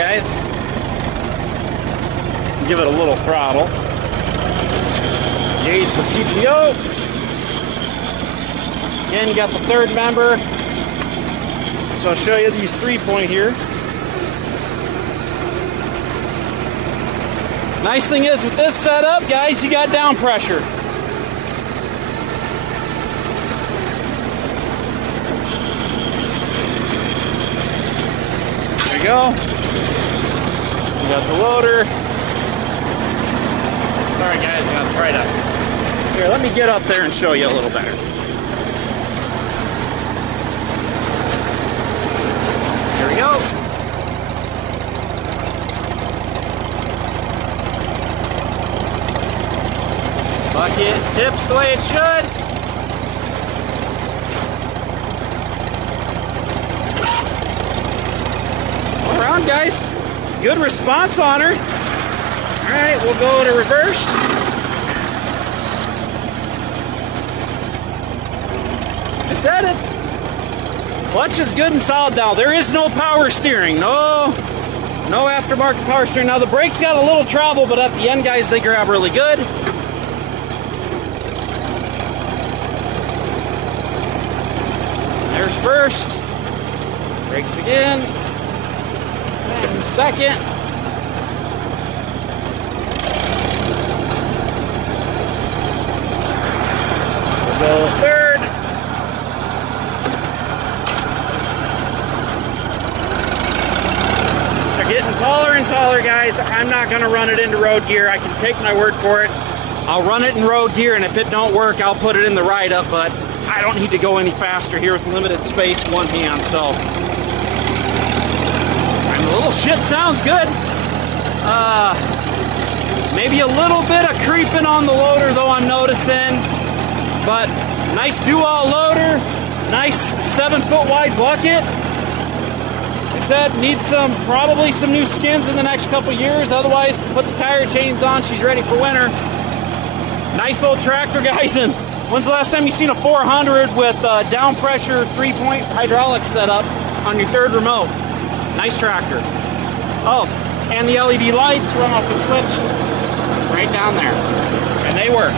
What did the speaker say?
guys. Give it a little throttle. Gauge the PTO. Again, you got the third member. So I'll show you these 3-point here. Nice thing is with this setup, guys, you got down pressure. There you go. You got the loader. Sorry guys, I'm gonna try to. Here, let me get up there and show you a little better. Here we go. Bucket tips the way it should. All around, guys. Good response on her. All right, we'll go to reverse. I said it's clutch is good and solid now. There is no power steering. No aftermarket power steering. Now the brakes got a little travel, but at the end, guys, they grab really good. There's first. Brakes again. And second. We'll go third. They're getting taller and taller, guys. I'm not going to run it into road gear. I can take my word for it. I'll run it in road gear, and if it don't work, I'll put it in the ride-up, but I don't need to go any faster here with limited space, one hand, so. And the little shit sounds good. Maybe a little bit of creeping on the loader, though, I'm noticing. But nice do-all loader, nice 7-foot wide bucket. Like I said, need probably some new skins in the next couple years. Otherwise, put the tire chains on, she's ready for winter. Nice old tractor, guys. And when's the last time you seen a 400 with down pressure 3-point hydraulic setup on your third remote? Nice tractor. Oh, and the LED lights run off the switch right down there, and they work.